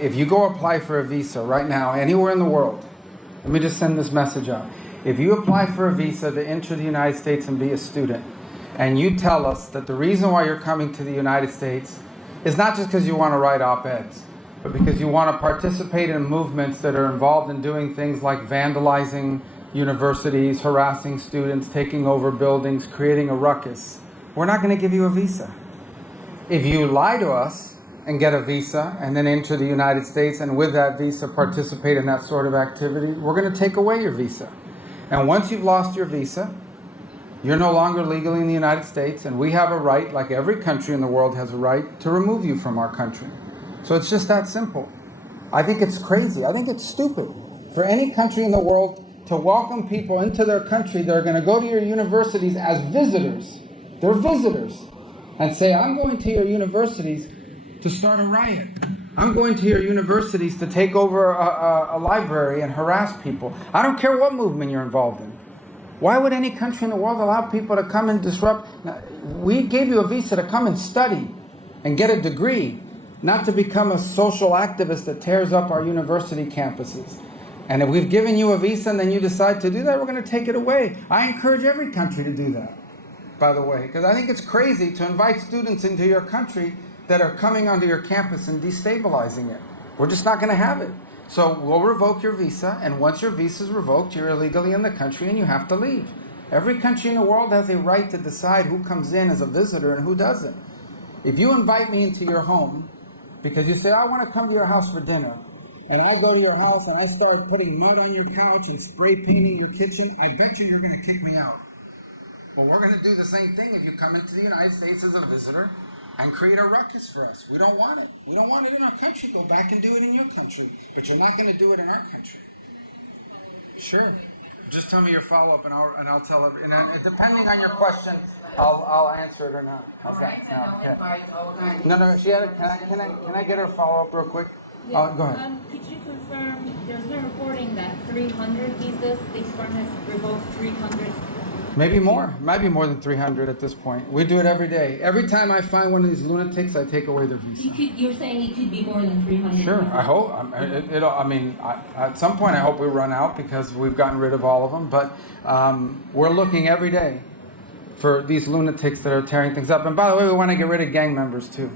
If you go apply for a visa right now, anywhere in the world, let me just send this message out. If you apply for a visa to enter the United States and be a student, and you tell us that the reason why you're coming to the United States is not just because you want to write op-eds, but because you want to participate in movements that are involved in doing things like vandalizing universities, harassing students, taking over buildings, creating a ruckus, we're not going to give you a visa. If you lie to us and get a visa and then enter the United States and with that visa participate in that sort of activity, we're going to take away your visa. And once you've lost your visa, you're no longer legally in the United States, and we have a right, like every country in the world has a right, to remove you from our country. So it's just that simple. I think it's crazy. I think it's stupid for any country in the world to welcome people into their country that are going to go to your universities as visitors. They're visitors. And say, I'm going to your universities to start a riot. I'm going to your universities to take over a library and harass people. I don't care what movement you're involved in. Why would any country in the world allow people to come and disrupt? We gave you a visa to come and study and get a degree, not to become a social activist that tears up our university campuses. And if we've given you a visa and then you decide to do that, we're going to take it away. I encourage every country to do that, by the way, because I think it's crazy to invite students into your country that are coming onto your campus and destabilizing it. We're just not going to have it. So we'll revoke your visa, and once your visa is revoked, you're illegally in the country and you have to leave. Every country in the world has a right to decide who comes in as a visitor and who doesn't. If you invite me into your home because you say, I want to come to your house for dinner, and I go to your house and I start putting mud on your couch and spray painting your kitchen, I bet you're going to kick me out. Well, we're going to do the same thing if you come into the United States as a visitor and create a ruckus for us. We don't want it. We don't want it in our country. Go back and do it in your country. But you're not going to do it in our country. Sure. Just tell me your follow-up and I'll tell it. And then, depending on your question, I'll answer it or not. How's that sound? No, she had can I get her follow-up real quick? Yeah. Go ahead. Could you confirm, there's no reporting that 300 visas, the Department has revoked 300? Maybe more. Might be more than 300 at this point. We do it every day. Every time I find one of these lunatics, I take away their visa. You're saying it could be more than 300? Sure. I hope. At some point, I hope we run out because we've gotten rid of all of them. But we're looking every day for these lunatics that are tearing things up. And by the way, we want to get rid of gang members too.